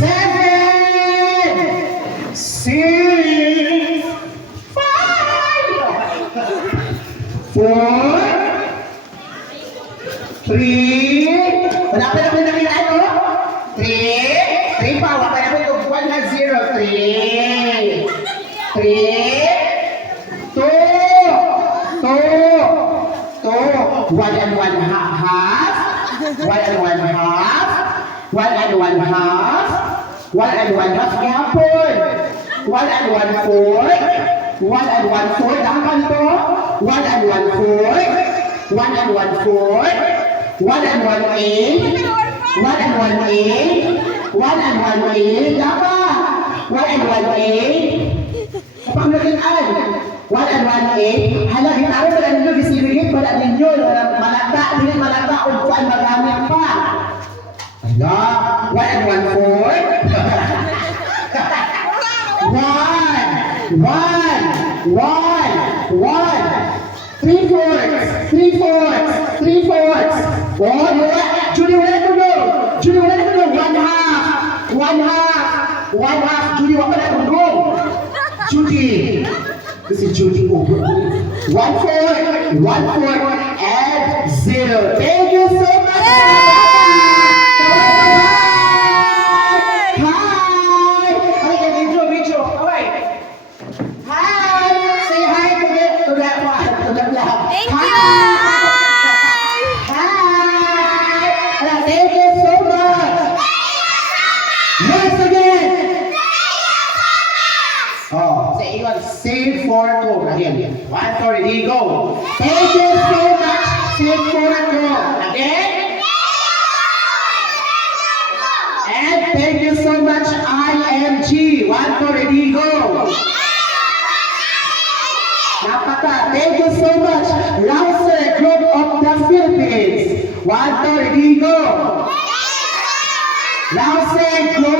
6, 5, 4, 3, wala pa naman nakita ano? 3 pa, wala pa naman yung 1 na 0. 3, 2, 1 and 1 half, 1 and 1 half, 1 and 1 half, 1 and 1 half gapon, 1 and 1 fourth, 1 and 1 fourth, ang kanto, 1 and 1 fourth, 1 and 1 fourth, 1 and 1 eighth, 1 and 1 eighth, 1 and 1 eighth, dapat, 1 and 1 eighth, kapag nakitaan, 1 and 1 eighth, hala, gitaro pala ninyo, gisirigit pala ninyo, malata, hindi malata, kung kuan magamit pa. Hala, 1 and 1 fourth, 1, 3 fourths, 3 fourths, 3 fourths. Oh, wala. Julie, wala ko no. Julie, wala ko no. 1 half, 1 half, 1 half. Julie, wala ko no. Judy. This is Judy. 1 fourth, 1 fourth, and 0. Thank you so much. Save for two. Again. 1, 2, ready, go. Thank you so much. Save for two. Again. And thank you so much, IMG. 1, 2, ready, go. Napaka. Thank you so much, Rouser Group of the Philippines. 1, 2, ready, go. Rouser Group